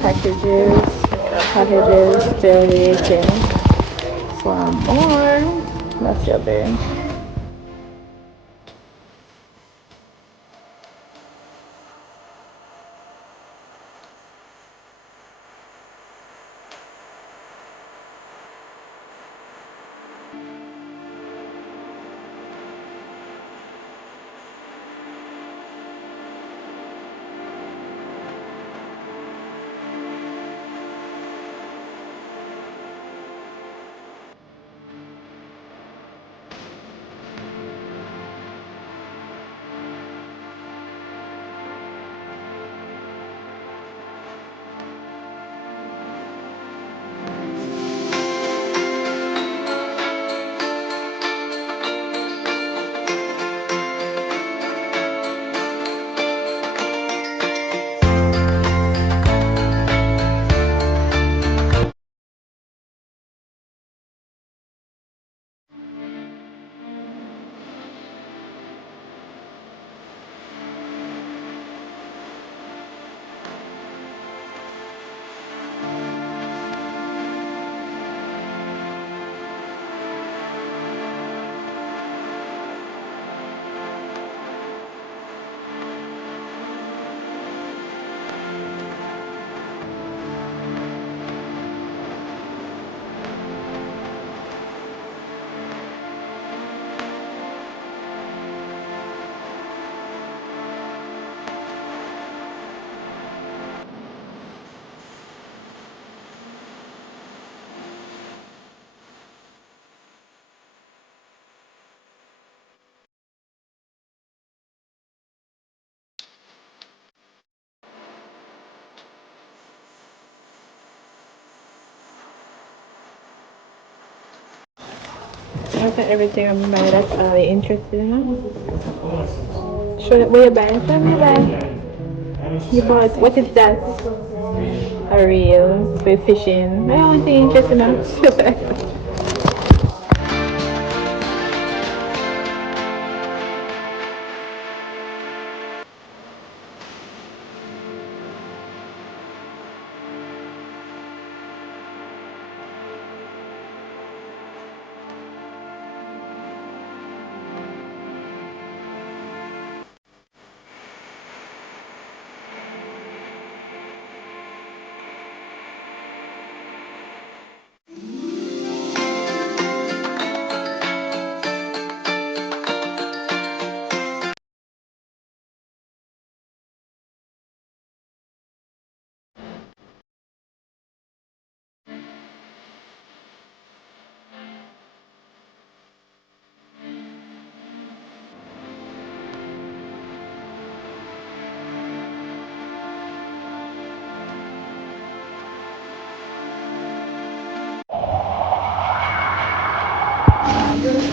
packages still waiting for more. That's your day. Look at everything I'm buying that's interested in. Show it where you're buying from. You bought, what is that? A reel for fishing. I don't think interesting enough.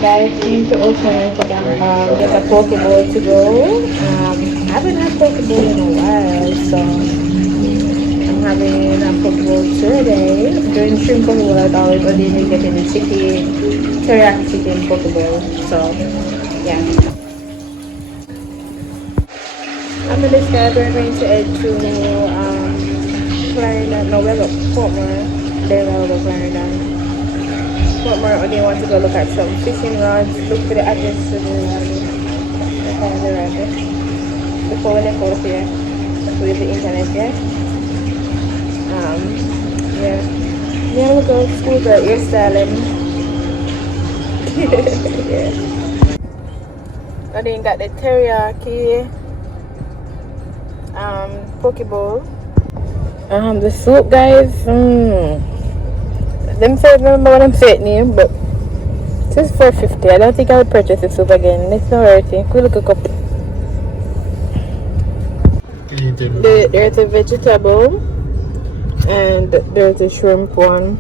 Guys, came to OCEANO to get a Pokeball to go. I haven't had Pokeball in a while, so I'm having a Pokeball today. I'm doing shrimp Pokeball. I thought we only getting the chicken, teriyaki chicken Pokeball. So, yeah. After this, guys, we're going to head to Florida. No, we're going to Portmore. Then we'll go to Florida. More, or they want to go look at some fishing rods, look for the address to the address before we left out here with the internet, yeah. Yeah, we'll go to school for hairstyling. Yeah. I then got the teriyaki Pokeball. The soup, guys. Them say remember what I'm saying name, but this is $4.50. I don't think I would purchase the soup again. It's not worth it. We look a cup. There's a vegetable and there's a shrimp one.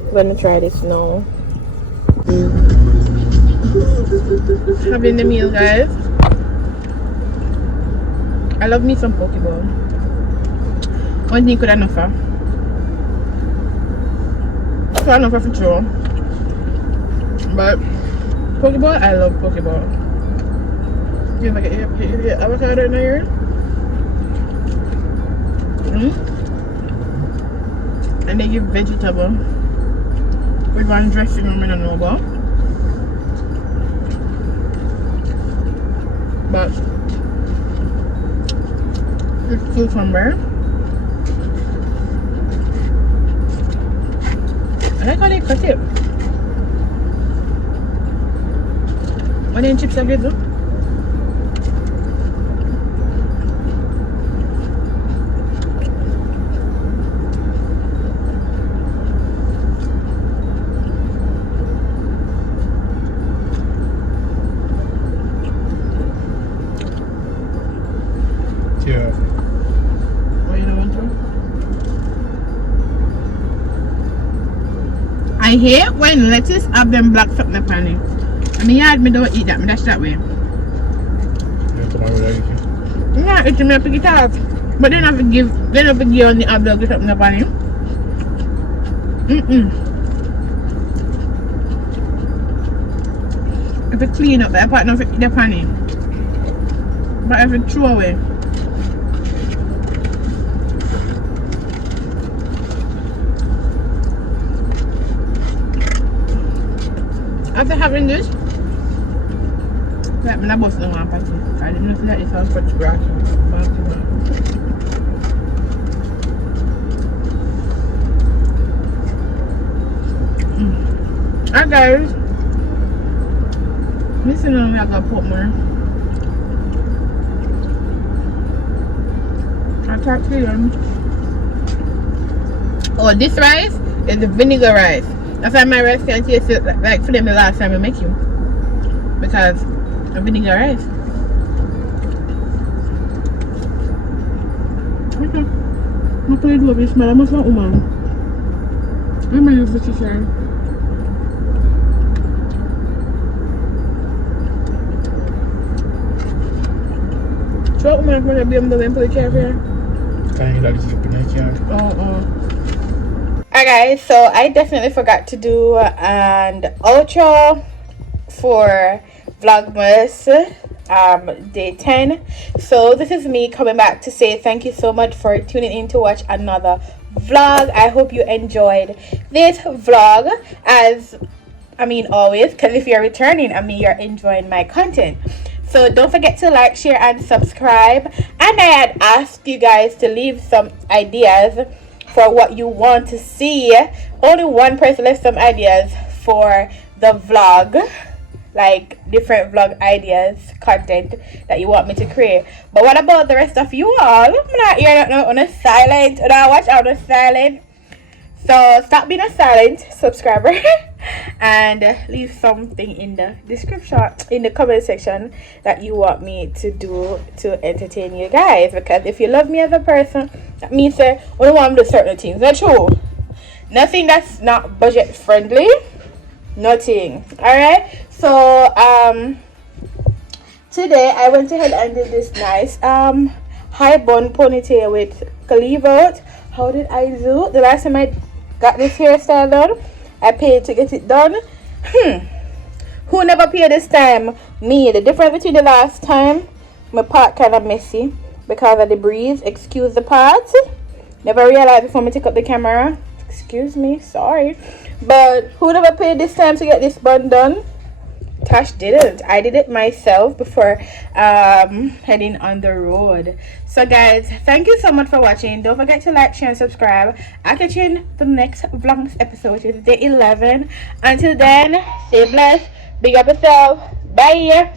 I'm gonna try this now. Having the meal, guys. I love me some Pokeball. One thing could I offer? I don't know for sure, but Pokeball, I love Pokeball. You like avocado in here? And they give vegetable with one dressing room in a no-go. But it's cucumber. I like how they cut it. Onion chips are good though. Yeah. What you don't want to? I hate when lettuce have them black something upon it. I mean, yeah, me don't eat that. Me dash that way. Yeah, tomato like Yeah, it's me pick it out. But then I have to give. Then I have to give on the abdog with something upon it. If it clean up, that part not fit the pan in. But if it throw away. After having this, like, I both don't want patty. I didn't know that it's all such grass. Alright guys, listen on me, I gotta put more. I'll talk to you. Oh, this rice is the vinegar rice. That's why my rice can't taste like for them the last time I make you. Because of vinegar rice. Okay. I'm going to do this, man. I must not woman. I'm going to use the chicken. So, I'm going to be able to put the chair here. Can't hear that Alright guys, so I definitely forgot to do an outro for Vlogmas day 10. So this is me coming back to say thank you so much for tuning in to watch another vlog. I hope you enjoyed this vlog, as I mean always, because if you're returning, I mean you're enjoying my content. So don't forget to like, share and subscribe. And I had asked you guys to leave some ideas for what you want to see. Only one person left some ideas for the vlog, like different vlog ideas, content that you want me to create. But what about the rest of you all? I'm not here on a silent. I don't watch out on silent. So stop being a silent subscriber and leave something in the description, in the comment section, that you want me to do to entertain you guys. Because if you love me as a person, that means I don't want to do certain things. That's true. Nothing that's not budget friendly. Nothing. Alright. So today I went ahead and did this nice high bun ponytail with leave out. How did I do? The last time I got this hairstyle done, I paid to get it done. Who never paid this time? Me. The difference between the last time, my part kind of messy because of the breeze. Excuse the part. Never realized before me take up the camera. Excuse me, sorry. But who never paid this time to get this bun done? Tash didn't. I did it myself before heading on the road. So guys, thank you so much for watching. Don't forget to like, share and subscribe. I'll catch you in the next vlogmas episode, which is day 11. Until then, stay blessed, big up yourself, bye.